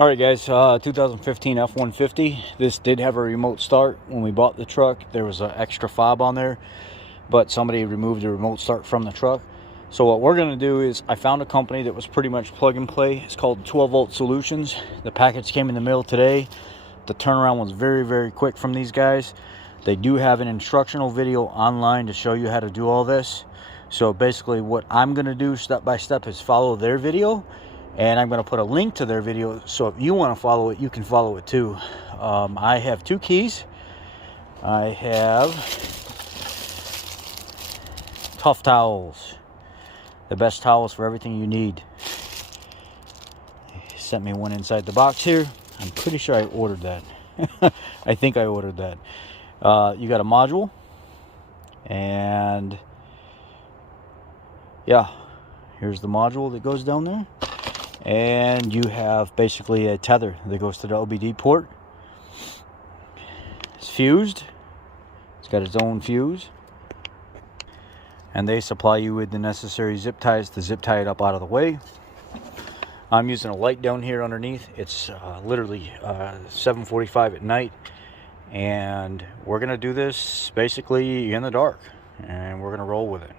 All right, guys, 2015 F150. This did have a remote start. When we bought the truck, there was an extra fob on there, but somebody removed the remote start from the truck. So what we're going to do is, I found a company that was pretty much plug and play. It's called 12 Volt Solutions. The package came in the mail today. The turnaround was very, very quick from these guys. They do have an instructional video online to show you how to do all this. So basically what I'm going to do step by step is follow their video. And I'm going to put a link to their video, so if you want to follow it, you can follow it too. I have two keys. I have Tough Towels, the best towels for everything you need. They sent me one inside the box here. I'm pretty sure I ordered that. I think I ordered that. You got a module, and yeah, here's the module that goes down there. And you have basically a tether that goes to the OBD port. It's fused. It's got its own fuse. And they supply you with the necessary zip ties to zip tie it up out of the way. I'm using a light down here underneath. It's literally 7:45 at night. And we're going to do this basically in the dark. And we're going to roll with it.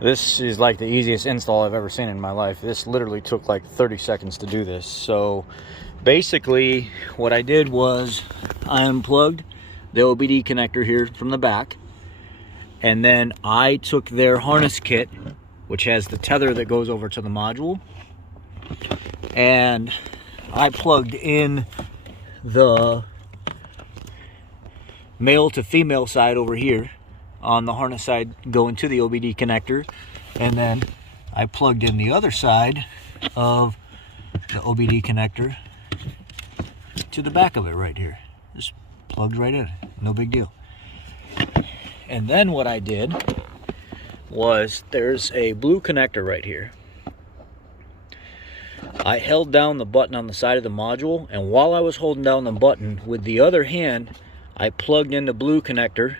This is like the easiest install I've ever seen in my life. This literally took like 30 seconds to do this. So basically what I did was I unplugged the OBD connector here from the back. And then I took their harness kit, which has the tether that goes over to the module. And I plugged in the male to female side over here on the harness side going to the OBD connector, and then I plugged in the other side of the OBD connector to the back of it right here. Just plugged right in, no big deal. And then what I did was, there's a blue connector right here. I held down the button on the side of the module, and while I was holding down the button with the other hand, I plugged in the blue connector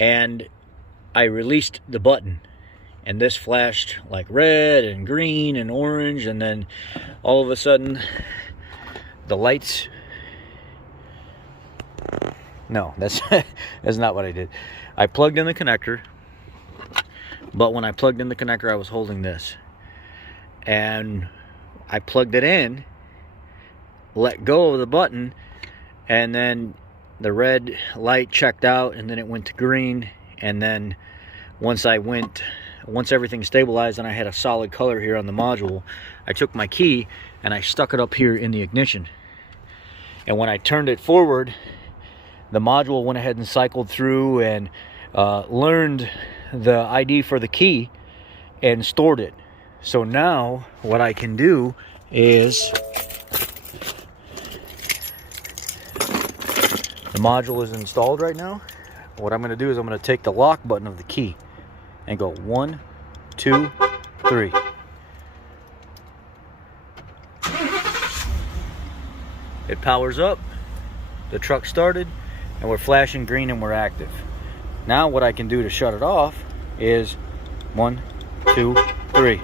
and I released the button, and this flashed like red and green and orange, and then all of a sudden the lights, no, that's not what I did. I plugged in the connector, but when I plugged in the connector I was holding this, and I plugged it in, let go of the button, and then the red light checked out, and then it went to green. And then once everything stabilized and I had a solid color here on the module, I took my key and I stuck it up here in the ignition. And when I turned it forward, the module went ahead and cycled through and learned the ID for the key and stored it. So now what I can do is, the module is installed right now. What I'm going to do is I'm going to take the lock button of the key and go 1, 2, 3. It powers up. The truck started, and we're flashing green and we're active. Now what I can do to shut it off is 1, 2, 3.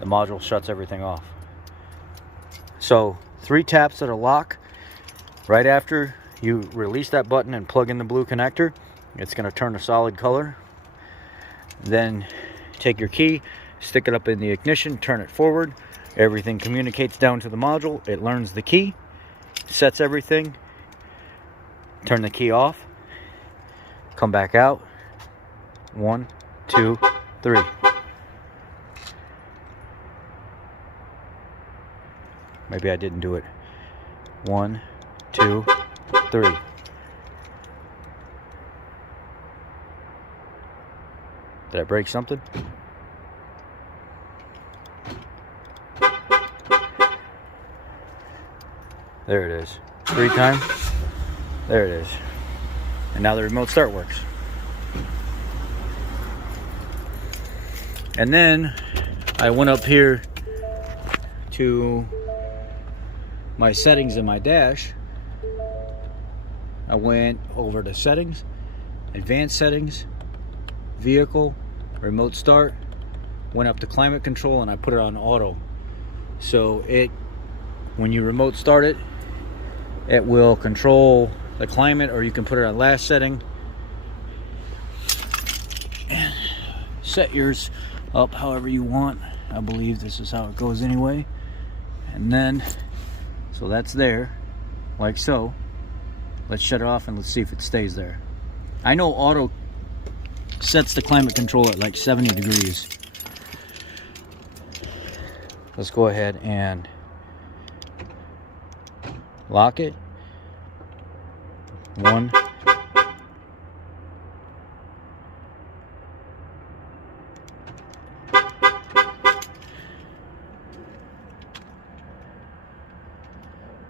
The module shuts everything off. So 3 taps of the lock. Right after you release that button and plug in the blue connector, it's going to turn a solid color. Then take your key, stick it up in the ignition, turn it forward. Everything communicates down to the module. It learns the key, sets everything. Turn the key off. Come back out. 1, 2, 3. Maybe I didn't do it. 1, 2, 3. Did I break something? There it is. 3 times. There it is. And now the remote start works. And then I went up here to my settings in my dash. I went over to settings, advanced settings, vehicle, remote start, went up to climate control, and I put it on auto. So when you remote start it, it will control the climate, or you can put it on last setting. And set yours up however you want. I believe this is how it goes anyway. And then, so that's there, like so. Let's shut it off and let's see if it stays there. I know auto sets the climate control at like 70 degrees. Let's go ahead and lock it. 1.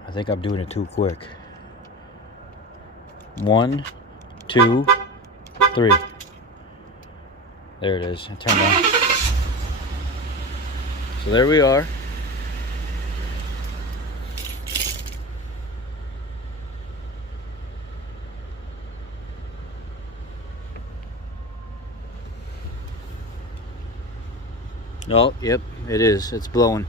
I think I'm doing it too quick. 1, 2, 3. There it is. I turned on. So there we are. Oh, yep, it is. It's blowing.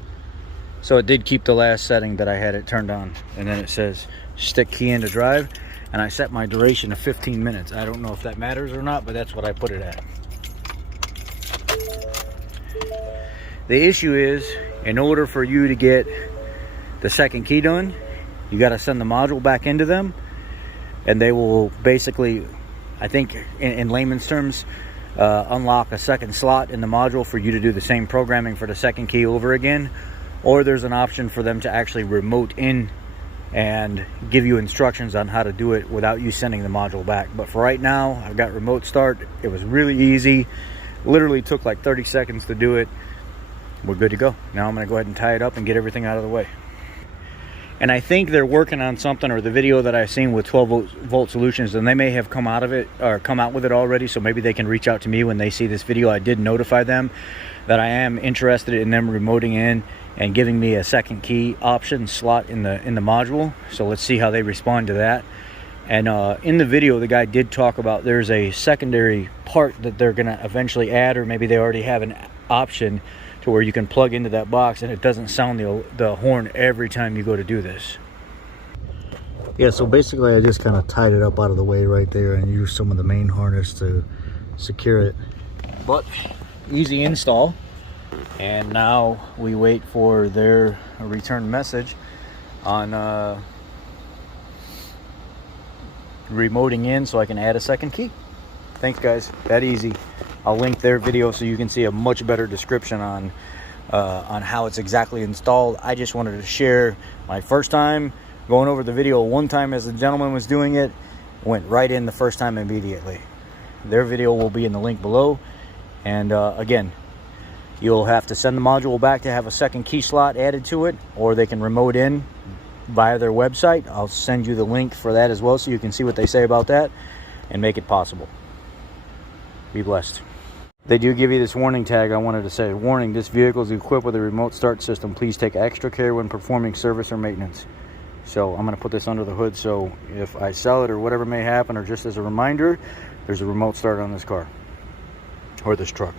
So it did keep the last setting that I had it turned on. And then it says stick key into drive. And I set my duration to 15 minutes. I don't know if that matters or not, but that's what I put it at. The issue is, in order for you to get the second key done, you got to send the module back into them. And they will basically, I think in layman's terms, unlock a second slot in the module for you to do the same programming for the second key over again. Or there's an option for them to actually remote in and give you instructions on how to do it without you sending the module back. But for right now, I've got remote start. It was really easy. Literally took like 30 seconds to do it. We're good to go. Now I'm going to go ahead and tie it up and get everything out of the way. And I think they're working on something, or the video that I've seen with 12 volt solutions, and they may have come out of it or come out with it already, so maybe they can reach out to me when they see this video. I did notify them that I am interested in them remoting in and giving me a second key option slot in the module. So let's see how they respond to that. And in the video, the guy did talk about there's a secondary part that they're going to eventually add, or maybe they already have an option to where you can plug into that box and it doesn't sound the horn every time you go to do this. Yeah, so basically I just kind of tied it up out of the way right there and used some of the main harness to secure it. But easy install. And now we wait for their return message on remoting in so I can add a second key. Thanks guys, that easy. I'll link their video so you can see a much better description on how it's exactly installed. I just wanted to share my first time going over the video one time as the gentleman was doing it. Went right in the first time immediately. Their video will be in the link below. And again, you'll have to send the module back to have a second key slot added to it, or they can remote in via their website. I'll send you the link for that as well so you can see what they say about that and make it possible. Be blessed. They do give you this warning tag. I wanted to say, warning, this vehicle is equipped with a remote start system. Please take extra care when performing service or maintenance. So I'm going to put this under the hood, so if I sell it or whatever may happen, or just as a reminder, there's a remote start on this car or this truck.